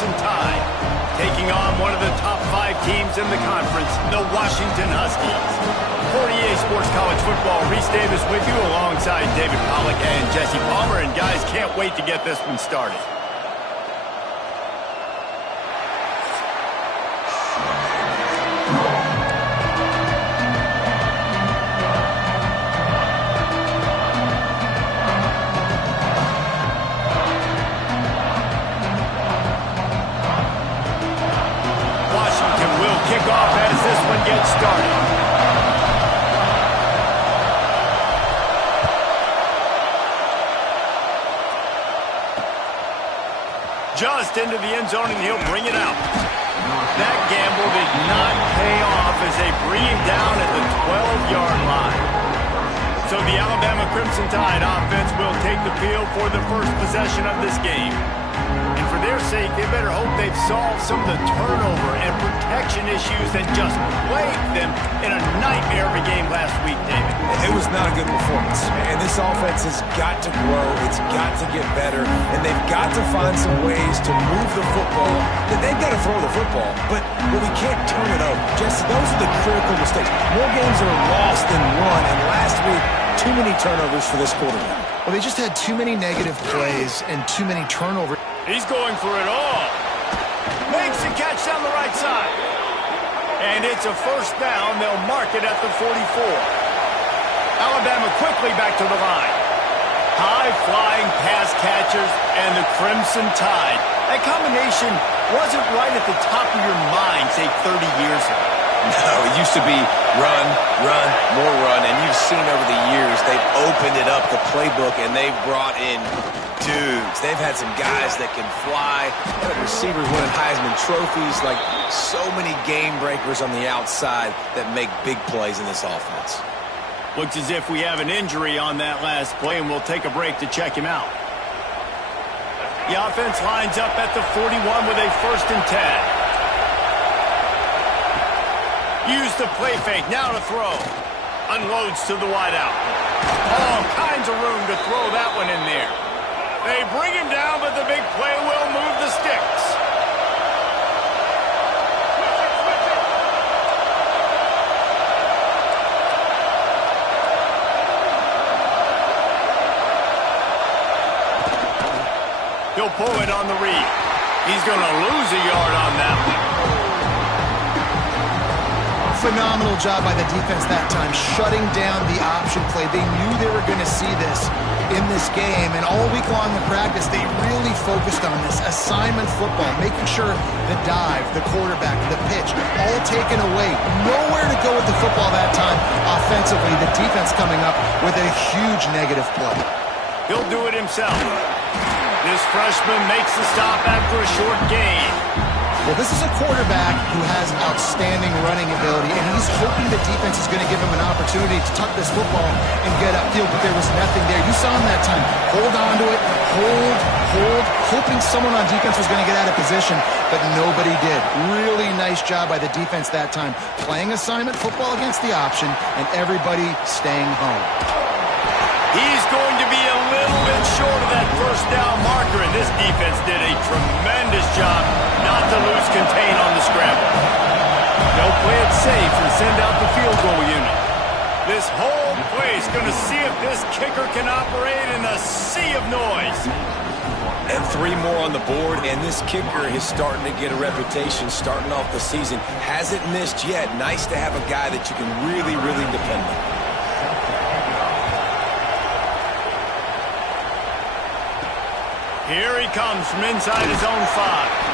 Crimson Tide, taking on one of the top 5 teams in the conference, the Washington Huskies. For EA Sports College Football, Reese Davis with you alongside David Pollack and Jesse Palmer. And guys, can't wait to get this one started. Kick off as this one gets started. Just into the end zone, and he'll bring it out. That gamble did not pay off as they bring him down at the 12-yard line. So the Alabama Crimson Tide offense will take the field for the first possession of this game. And for their sake, they better hope they've solved some of the turnover and protection issues that just plagued them in a nightmare of a game last week, David. It was not a good performance. And this offense has got to grow. It's got to get better. And they've got to find some ways to move the football. They've got to throw the football, but we can't turn it over. Just those are the critical mistakes. More games are lost than won. And last week, too many turnovers for this quarterback. Well, they just had too many negative plays and too many turnovers. He's going for it all. Makes the catch down the right side. And it's a first down. They'll mark it at the 44. Alabama quickly back to the line. High-flying pass catchers and the Crimson Tide. That combination wasn't right at the top of your mind, say, 30 years ago. No, it used to be run, run, more run, and you've seen over the years they've opened it up, the playbook, and they've brought in dudes. They've had some guys that can fly, and receivers winning Heisman trophies, like so many game breakers on the outside that make big plays in this offense. Looks as if we have an injury on that last play, and we'll take a break to check him out. The offense lines up at the 41 with a 1st and 10. Use the play fake, now to throw. Unloads to the wideout. All kinds of room to throw that one in there. They bring him down, but the big play will move the sticks. He'll pull it on the read. He's going to lose a yard on that one. Phenomenal job by the defense that time, shutting down the option play. They knew they were going to see this in this game, and all week long in practice, they really focused on this assignment football, making sure the dive, the quarterback, the pitch, all taken away. Nowhere to go with the football that time offensively. The defense coming up with a huge negative play. He'll do it himself. This freshman makes the stop after a short gain. Well, this is a quarterback who has outstanding running ability, and he's hoping the defense is going to give him an opportunity to tuck this football and get upfield, but there was nothing there. You saw him that time. Hold on to it, hold, hoping someone on defense was going to get out of position, but nobody did. Really nice job by the defense that time, playing assignment football against the option, and everybody staying home. He's going to be a little bit short of that first down marker, and this defense did a tremendous job not to lose contain on the scramble. They'll play it safe and send out the field goal unit. This whole play is going to see if this kicker can operate in a sea of noise. And 3 more on the board, and this kicker is starting to get a reputation starting off the season. Hasn't missed yet. Nice to have a guy that you can really, really depend on. Here he comes from inside his own 5.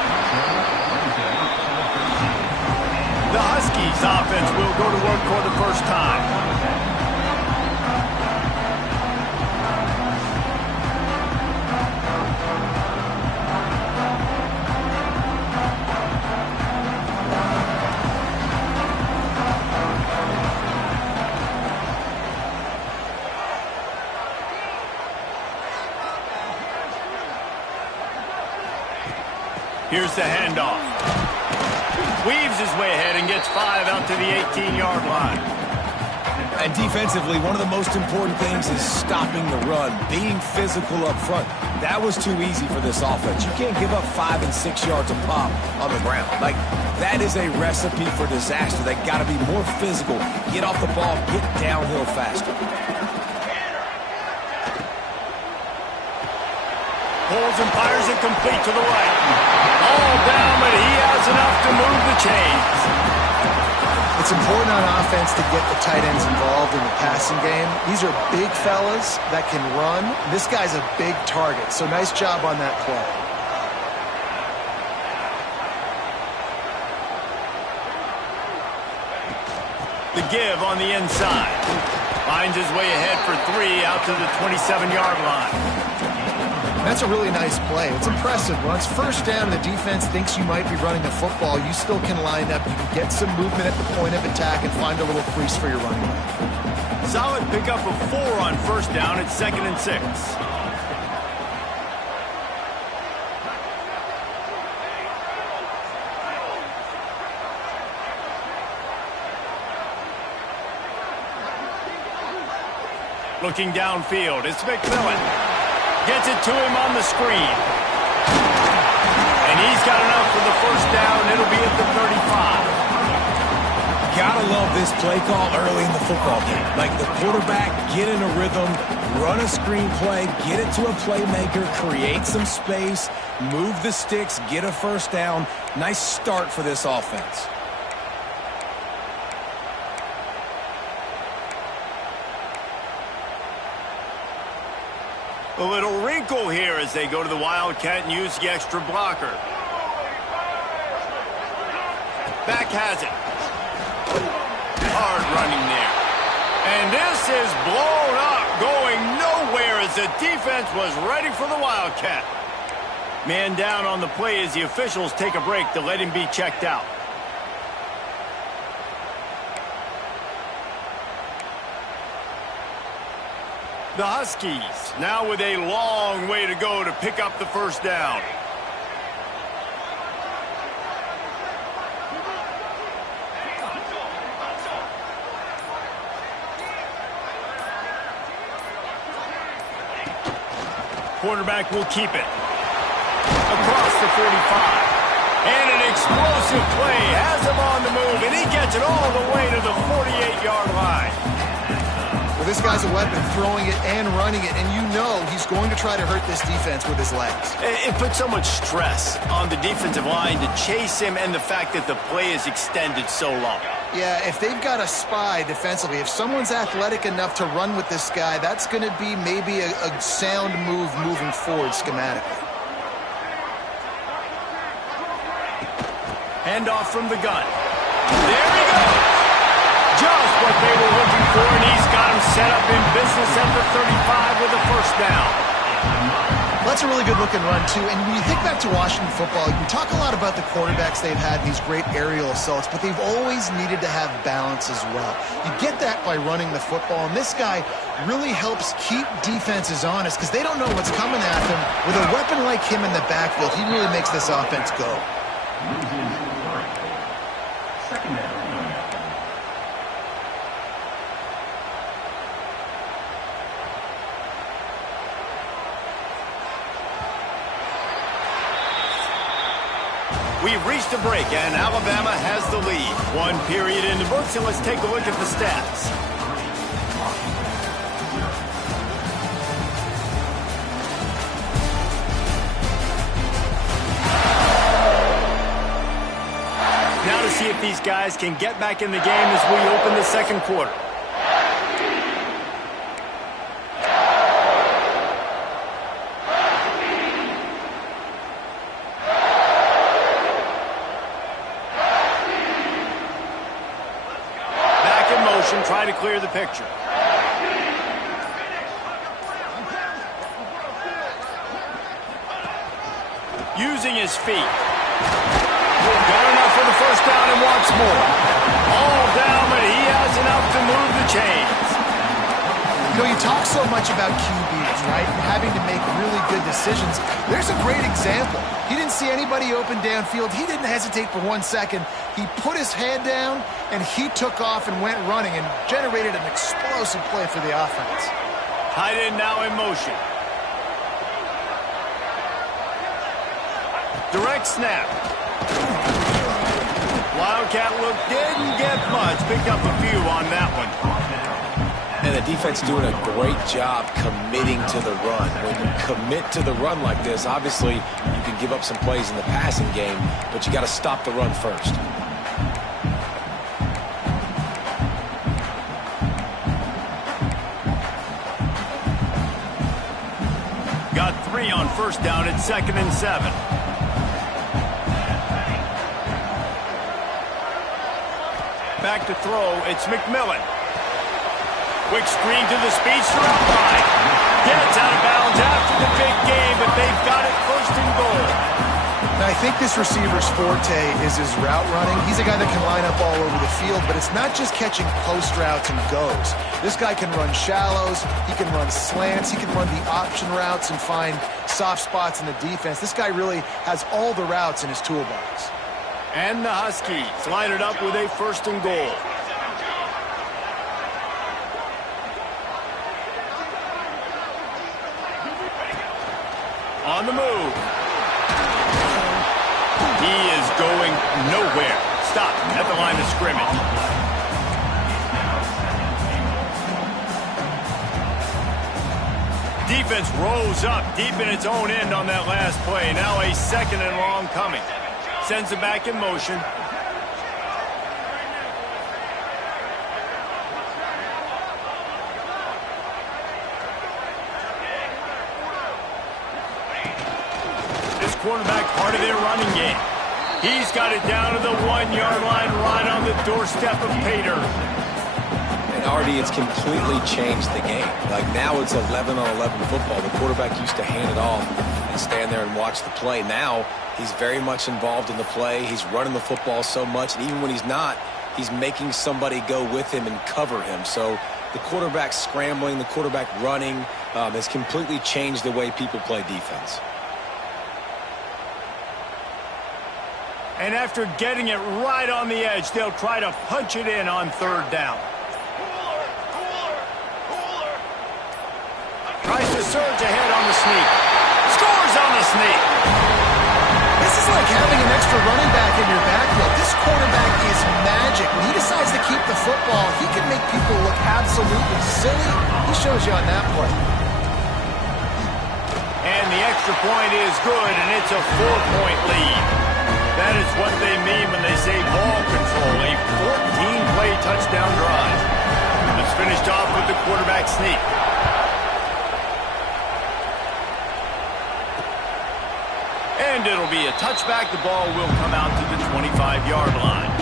The Huskies offense will go to work for the first time. Here's the handoff. Weaves his way ahead and gets 5 out to the 18-yard line. And defensively, one of the most important things is stopping the run, being physical up front. That was too easy for this offense. You can't give up 5 and 6 yards of pop on the ground. Like, that is a recipe for disaster. They got to be more physical, get off the ball, get downhill faster. Pulls and fires it complete to the right. All down, but he has enough to move the chains. It's important on offense to get the tight ends involved in the passing game. These are big fellas that can run. This guy's a big target, so nice job on that play. The give on the inside. Finds his way ahead for 3 out to the 27-yard line. That's a really nice play. It's impressive. Once first down, the defense thinks you might be running the football. You still can line up. You can get some movement at the point of attack and find a little crease for your running back. Solid pickup of 4 on first down at 2nd and 6. Looking downfield, it's McMillan. Gets it to him on the screen. And he's got enough for the first down. It'll be at the 35. Gotta love this play call early in the football game. Like, the quarterback, get in a rhythm, run a screen play, get it to a playmaker, create some space, move the sticks, get a first down. Nice start for this offense. A little wrinkle here as they go to the Wildcat and use the extra blocker. Back has it. Hard running there. And this is blown up, going nowhere as the defense was ready for the Wildcat. Man down on the play as the officials take a break to let him be checked out. The Huskies now with a long way to go to pick up the first down. Quarterback will keep it. Across the 45. And an explosive play has him on the move, and he gets it all the way to the 48-yard line. Well, this guy's a weapon, throwing it and running it, and you know he's going to try to hurt this defense with his legs. It puts so much stress on the defensive line to chase him and the fact that the play is extended so long. Yeah, if they've got a spy defensively, if someone's athletic enough to run with this guy, that's going to be maybe a sound move moving forward schematically. Handoff from the gun. There he goes. Just what they were looking for, and he's got him set up in business at the 35 with a first down. That's a really good-looking run, too. And when you think back to Washington football, you talk a lot about the quarterbacks they've had, these great aerial assaults, but they've always needed to have balance as well. You get that by running the football, and this guy really helps keep defenses honest because they don't know what's coming at them. With a weapon like him in the backfield, he really makes this offense go. We've reached a break, and Alabama has the lead. 1 period in the books, and let's take a look at the stats. Now to see if these guys can get back in the game as we open the second quarter. Try to clear the picture. Using his feet. Got enough for the first down and wants more. All down, but he has enough to move the chains. You know, you talk so much about QBs, right, and having to make really good decisions. There's a great example. He didn't see anybody open downfield. He didn't hesitate for 1 second. He put his head down, and he took off and went running and generated an explosive play for the offense. Tight end now in motion. Direct snap. Wildcat look didn't get much. Picked up a few on that one. And the defense doing a great job committing to the run. When you commit to the run like this, obviously you can give up some plays in the passing game, but you got to stop the run first. Got 3 on first down at 2nd and 7. Back to throw, it's McMillan. Quick screen to the speedster outside. Gets out of bounds after the big game, but they've got it 1st and goal. Now, I think this receiver's forte is his route running. He's a guy that can line up all over the field, but it's not just catching post routes and goes. This guy can run shallows, he can run slants, he can run the option routes and find soft spots in the defense. This guy really has all the routes in his toolbox. And the Huskies line it up with a 1st and goal. On the move. He is going nowhere. Stop at the line of scrimmage. Defense rose up deep in its own end on that last play. Now a 2nd and long coming. Sends it back in motion. This quarterback part of their running game. He's got it down to the 1-yard line right on the doorstep of Pater. And Artie, it's completely changed the game. Like now it's 11-on-11 football. The quarterback used to hand it off and stand there and watch the play. Now he's very much involved in the play. He's running the football so much, and even when he's not, he's making somebody go with him and cover him. So the quarterback scrambling, the quarterback running has completely changed the way people play defense. And after getting it right on the edge, they'll try to punch it in on 3rd down. Tries to surge ahead on the sneak. Scores on the sneak. This is like having an extra running back in your backfield. This quarterback is magic. When he decides to keep the football, he can make people look absolutely silly. He shows you on that play. And the extra point is good, and it's a 4-point lead. That is what they mean when they say ball control, a 14-play touchdown drive. It's finished off with the quarterback sneak. And it'll be a touchback. The ball will come out to the 25-yard line.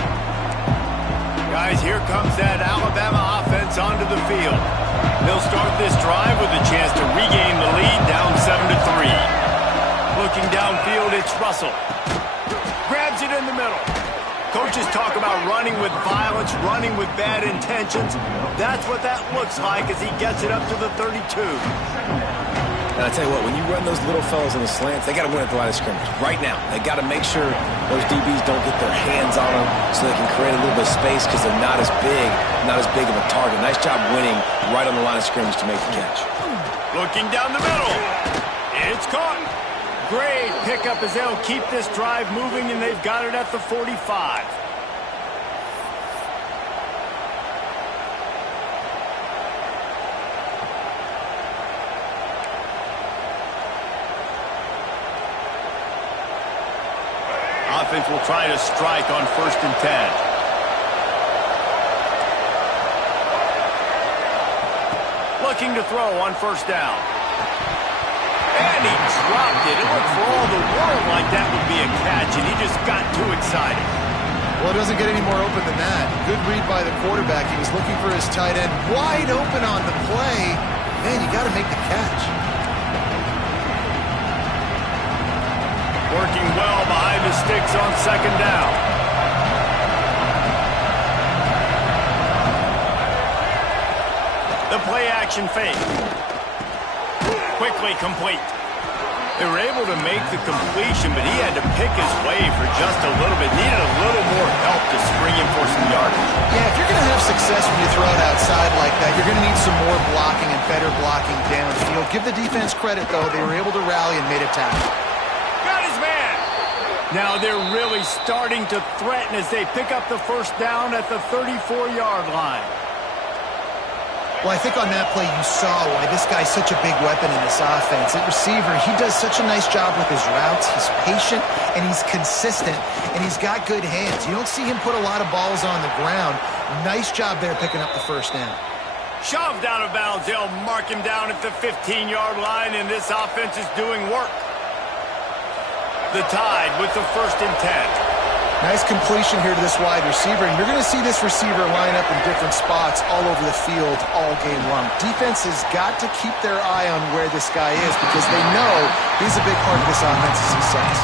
Guys, here comes that Alabama offense onto the field. They'll start this drive with a chance to regain the lead, down 7-3. Looking downfield, it's Russell. Grabs it in the middle. Coaches talk about running with violence, running with bad intentions. That's what that looks like as he gets it up to the 32. And I tell you what, when you run those little fellas in the slants, they got to win at the line of scrimmage. Right now, they got to make sure those DBs don't get their hands on them so they can create a little bit of space because they're not as big of a target. Nice job winning right on the line of scrimmage to make the catch. Looking down the middle. It's caught. Great pickup as they'll keep this drive moving, and they've got it at the 45. Offense will try to strike on 1st and 10. Looking to throw on 1st down. And he dropped it. It looked for all the world like that would be a catch, and he just got too excited. Well, it doesn't get any more open than that. Good read by the quarterback. He was looking for his tight end wide open on the play. Man, you got to make the catch. Working well behind the sticks on 2nd down. The play action fake. Quickly complete. They were able to make the completion, but he had to pick his way for just a little bit. Needed a little more help to spring him for some yardage. Yeah, if you're going to have success when you throw it outside like that, you're going to need some more blocking and better blocking downfield. Give the defense credit, though. They were able to rally and made a tackle. Got his man. Now they're really starting to threaten as they pick up the first down at the 34-yard line. Well, I think on that play you saw why this guy's such a big weapon in this offense. At receiver, he does such a nice job with his routes. He's patient, and he's consistent, and he's got good hands. You don't see him put a lot of balls on the ground. Nice job there picking up the first down. Shoved out of bounds. They'll mark him down at the 15-yard line, and this offense is doing work. The Tide with the 1st and 10. Nice completion here to this wide receiver, and you're going to see this receiver line up in different spots all over the field all game long. Defense has got to keep their eye on where this guy is because they know he's a big part of this offense's success.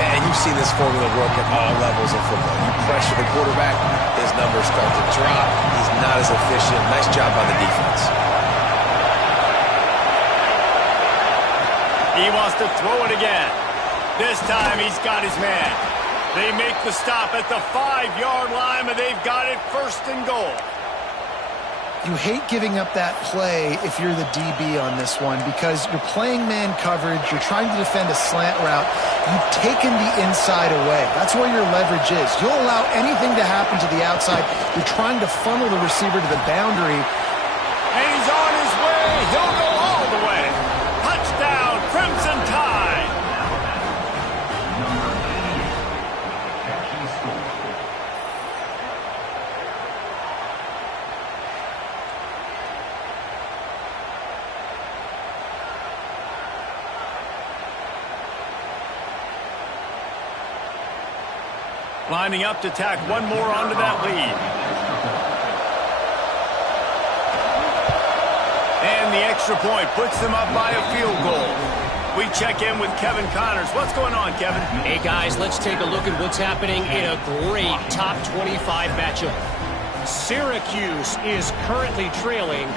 And you've seen this formula work at all levels of football. You pressure the quarterback, his numbers start to drop. He's not as efficient. Nice job by the defense. He wants to throw it again. This time he's got his man. They make the stop at the 5-yard line, but they've got it 1st and goal. You hate giving up that play if you're the DB on this one because you're playing man coverage, you're trying to defend a slant route, you've taken the inside away. That's where your leverage is. You'll allow anything to happen to the outside. You're trying to funnel the receiver to the boundary. And he's on his way. He'll go all the way. Touchdown, Crimson Tide. Lining up to tack one more onto that lead. And the extra point puts them up by a field goal. We check in with Kevin Connors. What's going on, Kevin? Hey, guys, let's take a look at what's happening in a great top 25 matchup. Syracuse is currently trailing,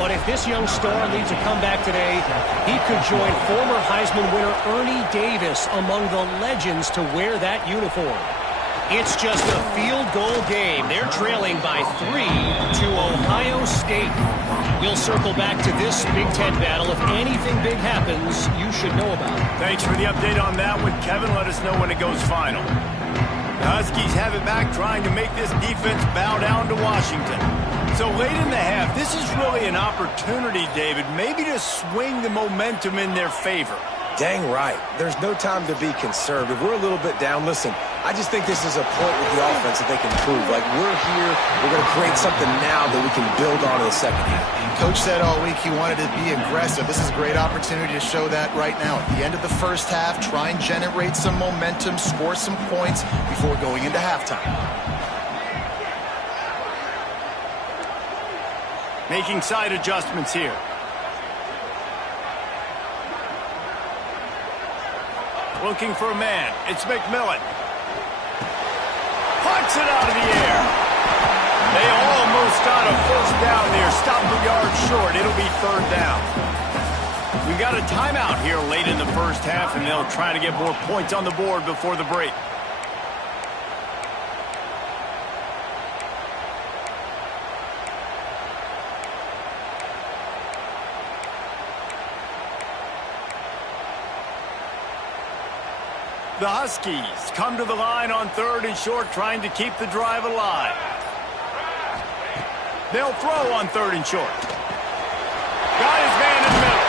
but if this young star leads a comeback today, he could join former Heisman winner Ernie Davis among the legends to wear that uniform. It's just a field goal game. They're trailing by 3 to Ohio State. We'll circle back to this Big Ten battle. If anything big happens, you should know about it. Thanks for the update on that one, Kevin. Let us know when it goes final. The Huskies have it back, trying to make this defense bow down to Washington. So late in the half, this is really an opportunity, David, maybe to swing the momentum in their favor. Dang right. There's no time to be conservative. We're a little bit down. Listen, I just think this is a point with the offense that they can prove. Like, we're here. We're going to create something now that we can build on in the second half. Coach said all week he wanted to be aggressive. This is a great opportunity to show that right now. At the end of the first half, try and generate some momentum, score some points before going into halftime. Making side adjustments here. Looking for a man. It's McMillan. Puts it out of the air. They almost got a first down there. Stopped a yard short. It'll be 3rd down. We got a timeout here late in the first half, and they'll try to get more points on the board before the break. The Huskies come to the line on 3rd and short, trying to keep the drive alive. They'll throw on 3rd and short. Got his man in the middle.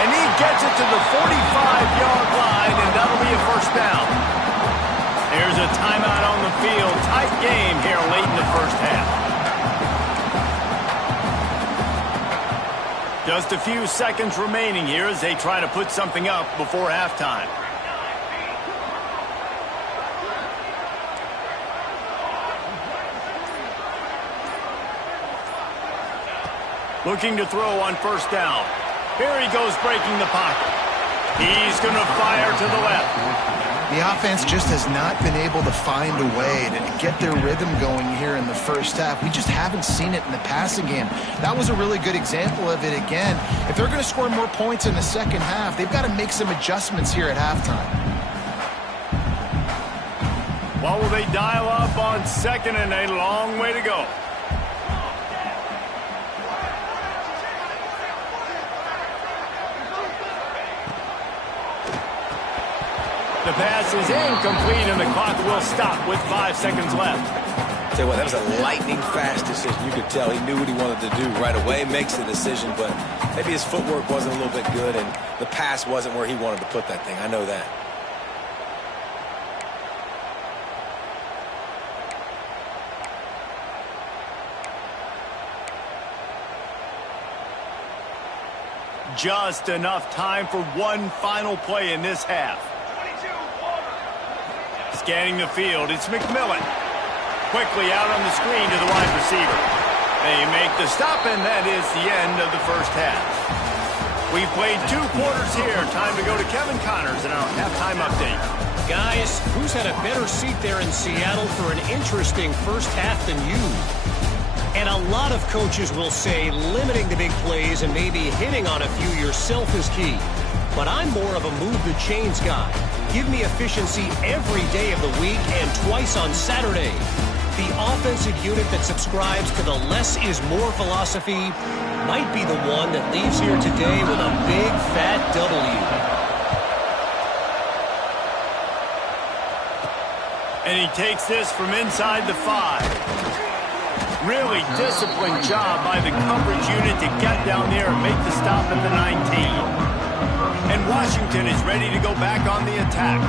And he gets it to the 45-yard line, and that'll be a first down. There's a timeout on the field. Tight game here late in the first half. Just a few seconds remaining here as they try to put something up before halftime. Looking to throw on first down. Here he goes breaking the pocket. He's going to fire to the left. The offense just has not been able to find a way to get their rhythm going here in the first half. We just haven't seen it in the passing game. That was a really good example of it again. If they're going to score more points in the second half, they've got to make some adjustments here at halftime. What will they dial up on second and a long way to go? The pass is incomplete, and the clock will stop with 5 seconds left. Tell you what, that was a lightning-fast decision. You could tell he knew what he wanted to do right away, makes the decision, but maybe his footwork wasn't a little bit good, and the pass wasn't where he wanted to put that thing. I know that. Just enough time for one final play in this half. Scanning the field, it's McMillan. Quickly out on the screen to the wide receiver. They make the stop, and that is the end of the first half. We've played 2 quarters here. Time to go to Kevin Connors in our halftime update. Guys, who's had a better seat there in Seattle for an interesting first half than you? And a lot of coaches will say limiting the big plays and maybe hitting on a few yourself is key. But I'm more of a move-the-chains guy. Give me efficiency every day of the week and twice on Saturday. The offensive unit that subscribes to the less is more philosophy might be the one that leaves here today with a big, fat W. And he takes this from inside the 5. Really disciplined job by the coverage unit to get down there and make the stop at the 19. And Washington is ready to go back on the attack.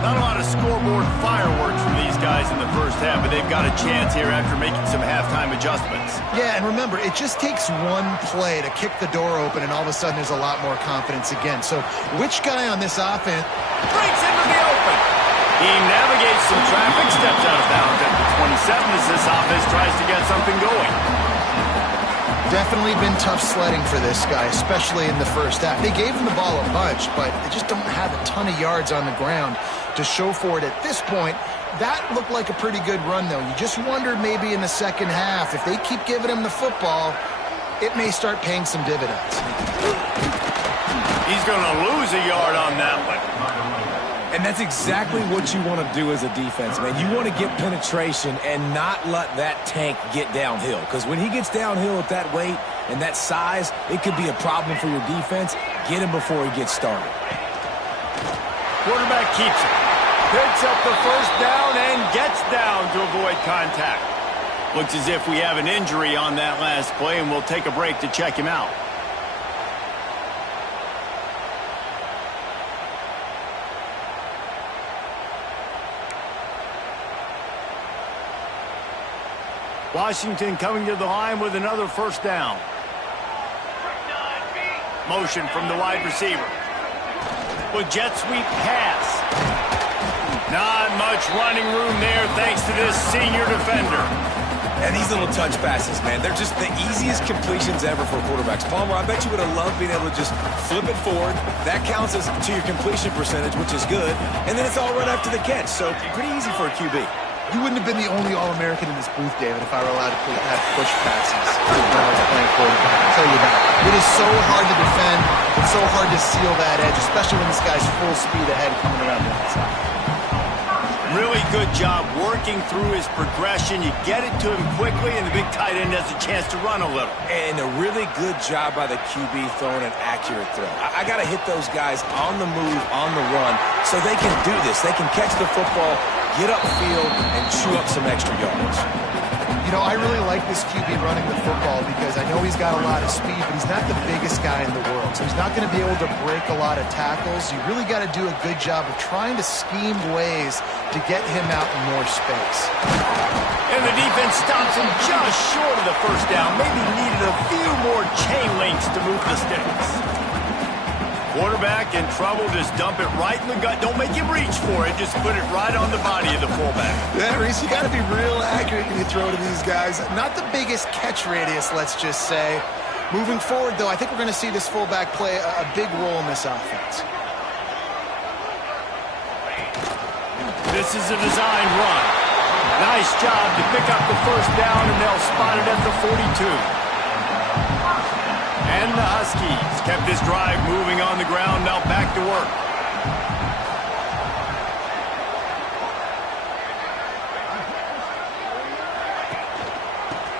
Not a lot of scoreboard fireworks from these guys in the first half, but they've got a chance here after making some halftime adjustments. Yeah, and remember, it just takes one play to kick the door open, and all of a sudden there's a lot more confidence again. So which guy on this offense breaks into the open? He navigates some traffic, steps out of bounds at the 27 as this offense tries to get something going. Definitely been tough sledding for this guy, especially in the first half. They gave him the ball a bunch, but they just don't have a ton of yards on the ground to show for it at this point. That looked like a pretty good run, though. You just wondered maybe in the second half, if they keep giving him the football, it may start paying some dividends. He's going to lose a yard on that one. And that's exactly what you want to do as a defense, man. You want to get penetration and not let that tank get downhill. Because when he gets downhill at that weight and that size, it could be a problem for your defense. Get him before he gets started. Quarterback keeps it. Picks up the first down and gets down to avoid contact. Looks as if we have an injury on that last play, and we'll take a break to check him out. Washington coming to the line with another first down. Motion from the wide receiver. With jet sweep pass. Not much running room there thanks to this senior defender. And these little touch passes, man, they're just the easiest completions ever for quarterbacks. Palmer, I bet you would have loved being able to just flip it forward. That counts as to your completion percentage, which is good. And then it's all right after the catch, so pretty easy for a QB. You wouldn't have been the only All-American in this booth, David, if I were allowed to have push passes when I was playing quarterback. I'll tell you that. It is so hard to defend. It's so hard to seal that edge, especially when this guy's full speed ahead coming around the outside. Really good job working through his progression. You get it to him quickly, and the big tight end has a chance to run a little. And a really good job by the QB throwing an accurate throw. I got to hit those guys on the move, on the run, so they can do this. They can catch the football, get upfield, and chew up some extra yards. You know, I really like this QB running the football because I know he's got a lot of speed, but he's not the biggest guy in the world. So he's not going to be able to break a lot of tackles. You really got to do a good job of trying to scheme ways to get him out in more space. And the defense stops him just short of the first down. Maybe needed a few more chain links to move the sticks. Quarterback in trouble, just dump it right in the gut. Don't make him reach for it. Just put it right on the body of the fullback. Yeah, Reese, you got to be real accurate when you throw to these guys. Not the biggest catch radius, let's just say. Moving forward, though, I think we're going to see this fullback play a big role in this offense. This is a designed run. Nice job to pick up the first down, and they'll spot it at the 42. And the Huskies kept this drive moving on the ground. Now back to work.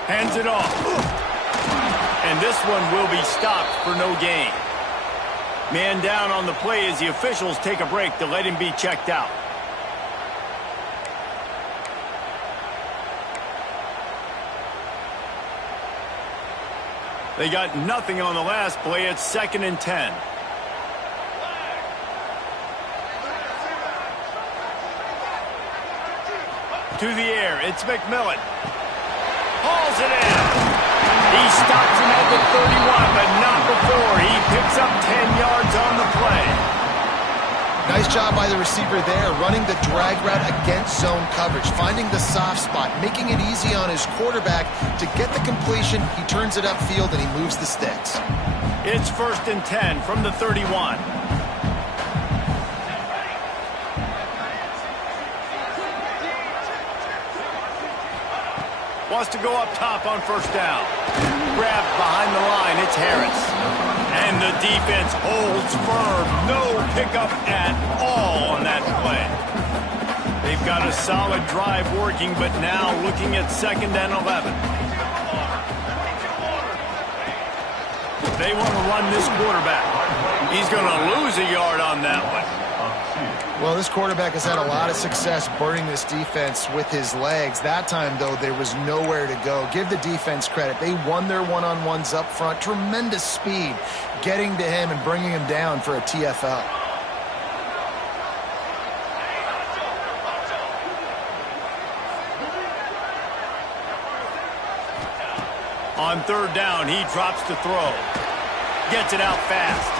Hands it off. And this one will be stopped for no gain. Man down on the play as the officials take a break to let him be checked out. They got nothing on the last play. It's 2nd and 10. To the air, it's McMillan. Hauls it in. He stops him at the 31, but not before. He picks up 10 yards on the play. Nice job by the receiver there, running the drag route against zone coverage, finding the soft spot, making it easy on his quarterback to get the completion. He turns it upfield, and he moves the sticks. It's 1st and 10 from the 31. Wants to go up top on 1st down. Grabbed behind the line. It's Harris. And the defense holds firm. No pickup at all on that play. They've got a solid drive working, but now looking at 2nd and 11. They want to run this quarterback. He's going to lose a yard on that one. Well, this quarterback has had a lot of success burning this defense with his legs. That time, though, there was nowhere to go. Give the defense credit. They won their one-on-ones up front. Tremendous speed getting to him and bringing him down for a TFL. On 3rd down, he drops to throw. Gets it out fast.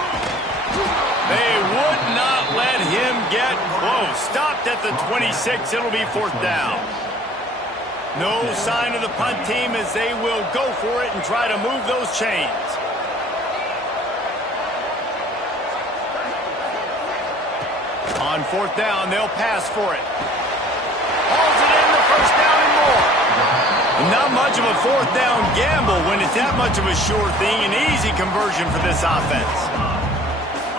They would not let him get close. Stopped at the 26. It'll be 4th down. No sign of the punt team as they will go for it and try to move those chains. On 4th down, they'll pass for it. Hauls it in, the 1st down and more. Not much of a 4th down gamble when it's that much of a sure thing. An easy conversion for this offense.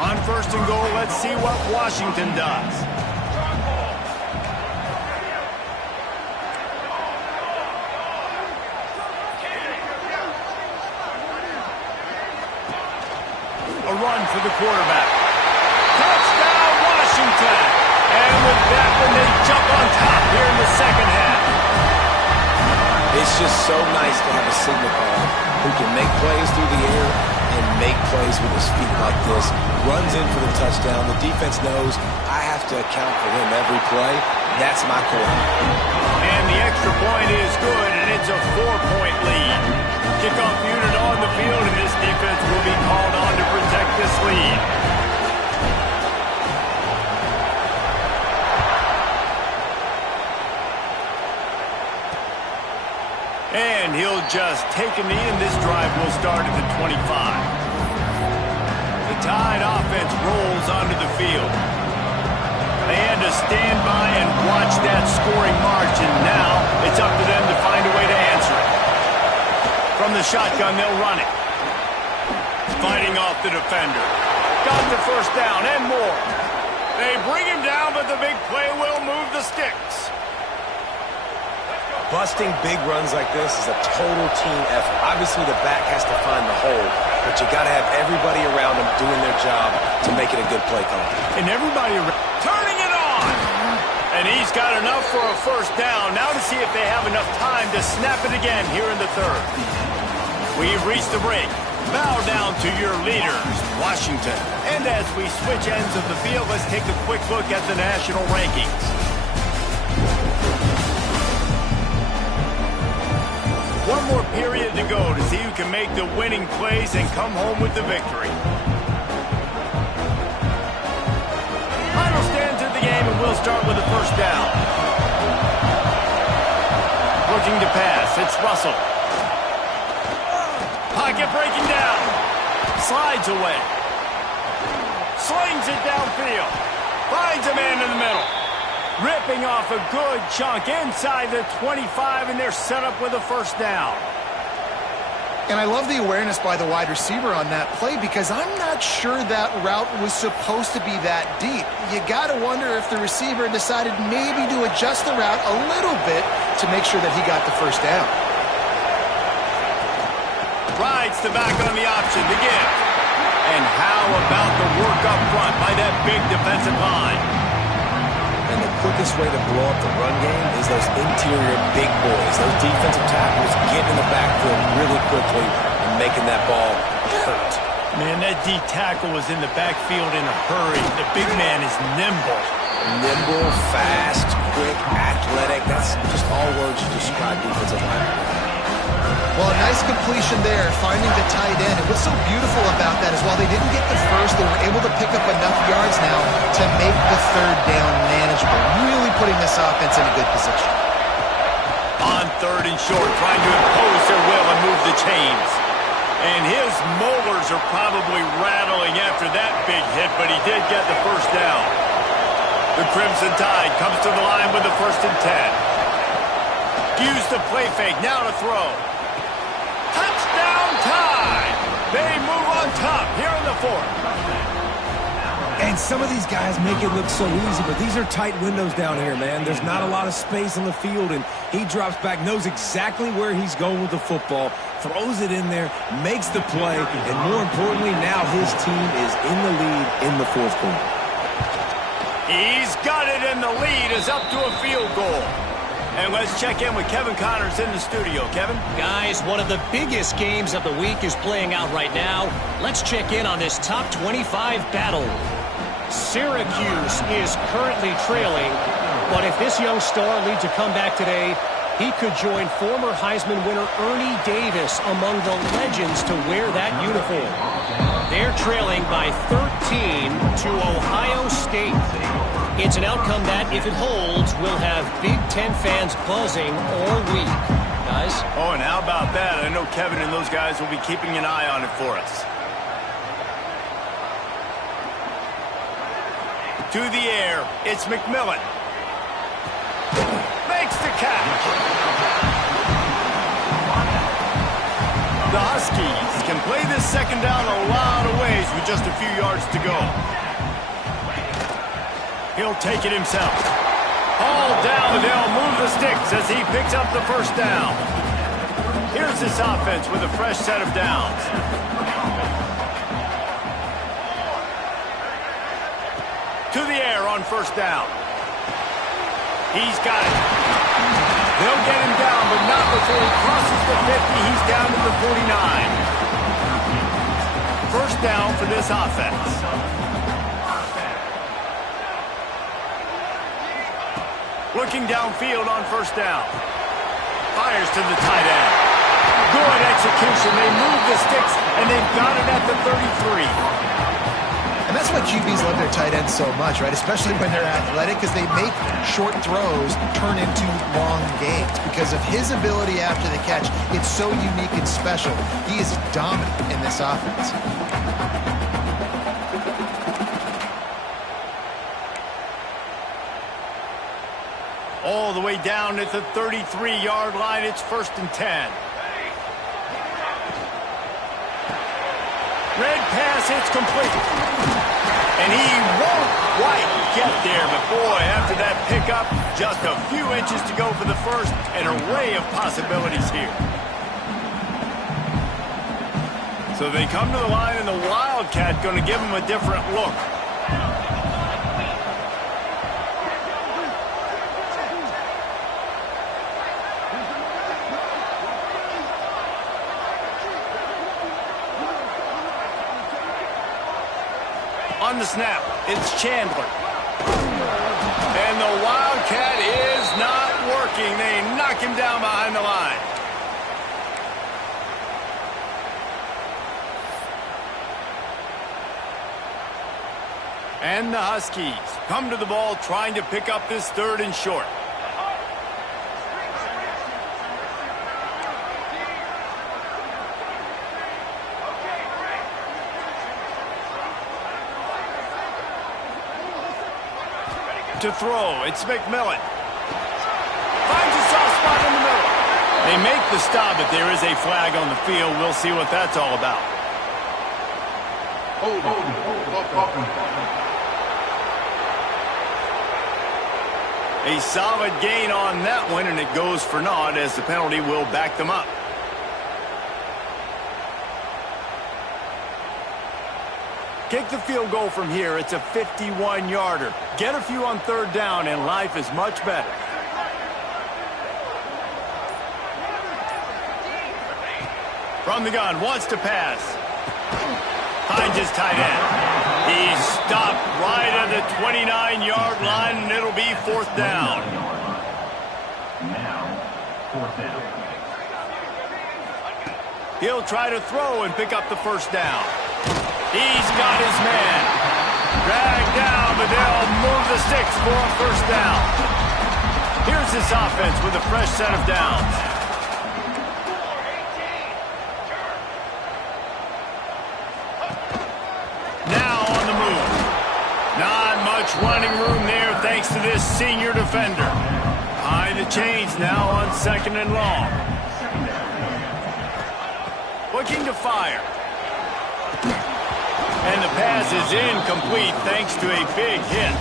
On 1st and goal, let's see what Washington does. A run for the quarterback. Touchdown, Washington! And with that one, they jump on top here in the 2nd half. It's just so nice to have a signal caller who can make plays through the air and make plays with his feet like this. Runs in for the touchdown. The defense knows I have to account for him every play. That's my quarterback. And the extra point is good, and it's a 4-point lead. Kickoff unit on the field, and this defense will be called on to protect this lead. And he'll just take a knee, and this drive will start at the 25. The Tide offense rolls onto the field. They had to stand by and watch that scoring march, and now it's up to them to find a way to answer it. From the shotgun, they'll run it. Fighting off the defender. Got the 1st down and more. They bring him down, but the big play will move the sticks. Busting big runs like this is a total team effort. Obviously, the back has to find the hole, but you got to have everybody around them doing their job to make it a good play call. And everybody turning it on. And he's got enough for a 1st down. Now to see if they have enough time to snap it again here in the 3rd. We've reached the break. Bow down to your leaders, Washington. And as we switch ends of the field, let's take a quick look at the national rankings. One more period to go to see who can make the winning plays and come home with the victory. Final stands of the game, and we'll start with the 1st down. Looking to pass, it's Russell. Pocket breaking down. Slides away. Slings it downfield. Finds a man in the middle. Ripping off a good chunk inside the 25, and they're set up with a first down. And I love the awareness by the wide receiver on that play because I'm not sure that route was supposed to be that deep. You got to wonder if the receiver decided maybe to adjust the route a little bit to make sure that he got the first down. Rides the back on the option to give. And how about the work up front by that big defensive line? And the quickest way to blow up the run game is those interior big boys. Those defensive tackles getting in the backfield really quickly and making that ball hurt. Man, that D tackle was in the backfield in a hurry. The big man is nimble. Nimble, fast, quick, athletic. That's just all words to describe defensive linemen. Well, a nice completion there, finding the tight end. And what's so beautiful about that is while they didn't get the first, they were able to pick up enough yards now to make the third down manageable. Really putting this offense in a good position. On third and short, trying to impose their will and move the chains. And his molars are probably rattling after that big hit, but he did get the first down. The Crimson Tide comes to the line with the 1st and 10. Use the play fake, now to throw. Touchdown Tide! They move on top here in the 4th. And some of these guys make it look so easy, but these are tight windows down here, man. There's not a lot of space on the field, and he drops back, knows exactly where he's going with the football, throws it in there, makes the play, and more importantly, now his team is in the lead in the 4th quarter. He's got it, and the lead is up to a field goal. And let's check in with Kevin Connors in the studio. Kevin? Guys, one of the biggest games of the week is playing out right now. Let's check in on this top 25 battle. Syracuse is currently trailing, but if this young star leads a comeback today, he could join former Heisman winner Ernie Davis among the legends to wear that uniform. They're trailing by 13 to Ohio State. It's an outcome that, if it holds, will have Big Ten fans buzzing all week. Guys? Oh, and how about that? I know Kevin and those guys will be keeping an eye on it for us. To the air, it's McMillan. Makes the catch. The Huskies can play this second down a lot of ways with just a few yards to go. He'll take it himself. Hauled down, and they'll move the sticks as he picks up the first down. Here's this offense with a fresh set of downs. To the air on first down. He's got it. They'll get him down, but not before he crosses the 50. He's down to the 49. First down for this offense. Looking downfield on first down. Fires to the tight end. Good execution. They move the sticks, and they've got it at the 33. And that's why QBs love their tight ends so much, right? Especially when they're athletic, because they make short throws turn into long gains. Because of his ability after the catch, it's so unique and special. He is dominant in this offense. All the way down at the 33-yard line. It's 1st and 10. Red pass, it's complete. And he won't quite get there. But, boy, after that pickup, just a few inches to go for the first. An array of possibilities here. So they come to the line, and the Wildcat going to give them a different look. On the snap, it's Chandler. And the Wildcat is not working. They knock him down behind the line. And the Huskies come to the ball trying to pick up this 3rd and short. To throw, it's McMillan. Finds a soft spot in the middle. They make the stop, but there is a flag on the field. We'll see what that's all about. A solid gain on that one, and it goes for naught as the penalty will back them up. Kick the field goal from here. It's a 51-yarder. Get a few on third down, and life is much better. From the gun, wants to pass. Finds his tight end. He's stopped right at the 29-yard line, and it'll be fourth down. He'll try to throw and pick up the first down. He's got his man. Dragged down, but they'll move the sticks for a first down. Here's this offense with a fresh set of downs. Now on the move. Not much running room there thanks to this senior defender. Behind the chains now on second and long. Looking to fire. And the pass is incomplete thanks to a big hit.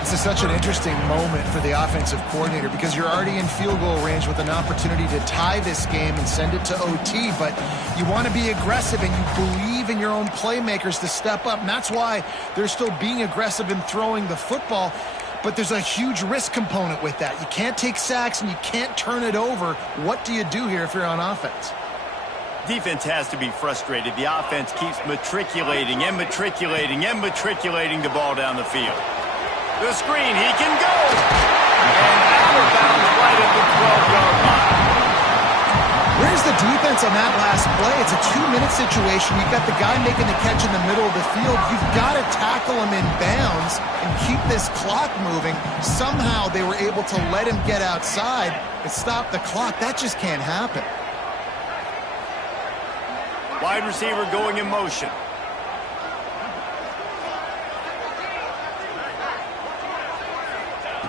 This is such an interesting moment for the offensive coordinator because you're already in field goal range with an opportunity to tie this game and send it to OT, but you want to be aggressive and you believe in your own playmakers to step up, and that's why they're still being aggressive in throwing the football, but there's a huge risk component with that. You can't take sacks and you can't turn it over. What do you do here if you're on offense? Defense has to be frustrated. The offense keeps matriculating and matriculating and matriculating the ball down the field. The screen, he can go! And out of bounds right at the 12-yard line. Where's the defense on that last play? It's a 2-minute situation. You've got the guy making the catch in the middle of the field. You've got to tackle him in bounds and keep this clock moving. Somehow they were able to let him get outside and stop the clock. That just can't happen. Wide receiver going in motion.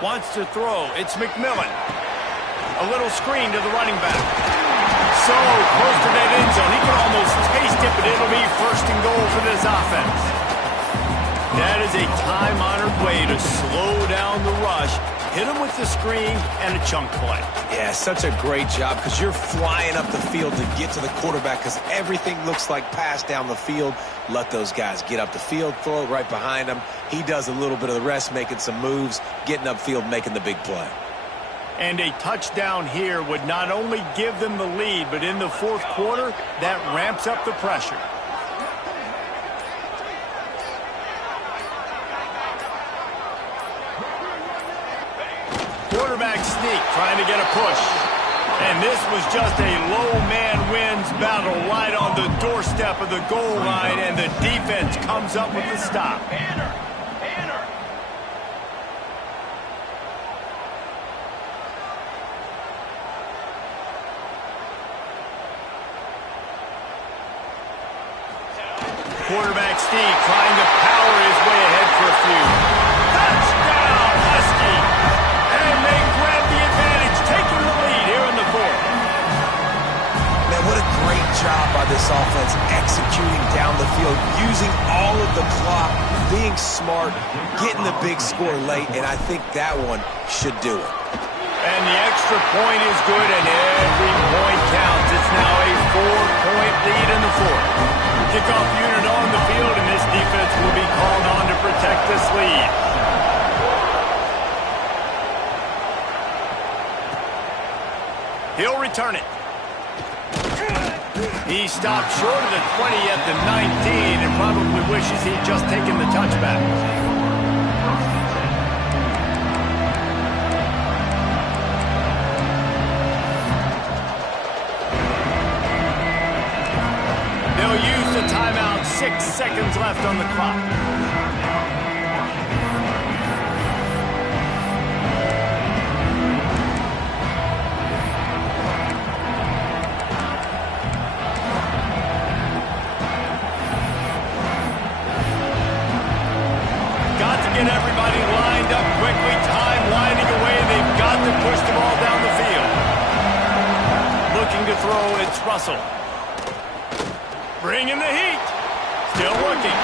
Wants to throw. It's McMillan. A little screen to the running back. So close to that end zone. He can almost taste it, but it'll be first and goal for this offense. That is a time-honored way to slow down the rush. Hit him with the screen and a chunk play. Yeah, such a great job because you're flying up the field to get to the quarterback because everything looks like pass down the field. Let those guys get up the field, throw it right behind him. He does a little bit of the rest, making some moves, getting upfield, making the big play. And a touchdown here would not only give them the lead, but in the fourth quarter, that ramps up the pressure. Quarterback sneak, trying to get a push. And this was just a low man wins battle right on the doorstep of the goal line, and the defense comes up with the stop. Quarterback Steve trying to power his way ahead for a few. Touchdown, Husky! And they grab the advantage, taking the lead here in the fourth. Man, what a great job by this offense executing down the field, using all of the clock, being smart, getting the big score late, and I think that one should do it. And the extra point is good, and every point counts. It's now a 4-point lead in the fourth. Kickoff unit on the field, and this defense will be called on to protect this lead. He'll return it. He stopped short of the 20 at the 19 and probably wishes he'd just taken the touchback. They'll use the timeout, 6 seconds left on the clock. Got to get everybody lined up It's Russell. Bringing the heat. Still looking.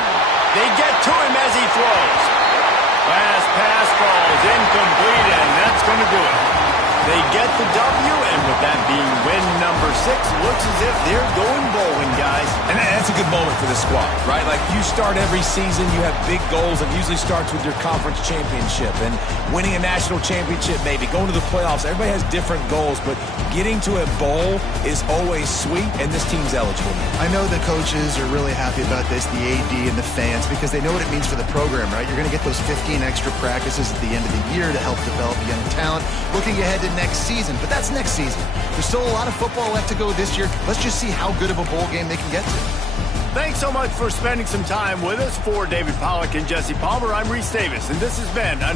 They get to him as he throws. Last pass falls incomplete, and that's going to do it. They get the W, and with that being win number 6, looks as if they're going bowling, guys. And that's a good moment for this squad, right? Like, you start every season, you have big goals. It usually starts with your conference championship and winning a national championship, maybe going to the playoffs. Everybody has different goals, but getting to a bowl is always sweet, and this team's eligible. I know the coaches are really happy about this, the AD and the fans, because they know what it means for the program, right? You're going to get those 15 extra practices at the end of the year to help develop young talent. Looking ahead to next season, but that's next season. There's still a lot of football left to go this year. Let's just see how good of a bowl game they can get to. Thanks so much for spending some time with us. For David Pollack and Jesse Palmer, I'm Reese Davis, and this has been another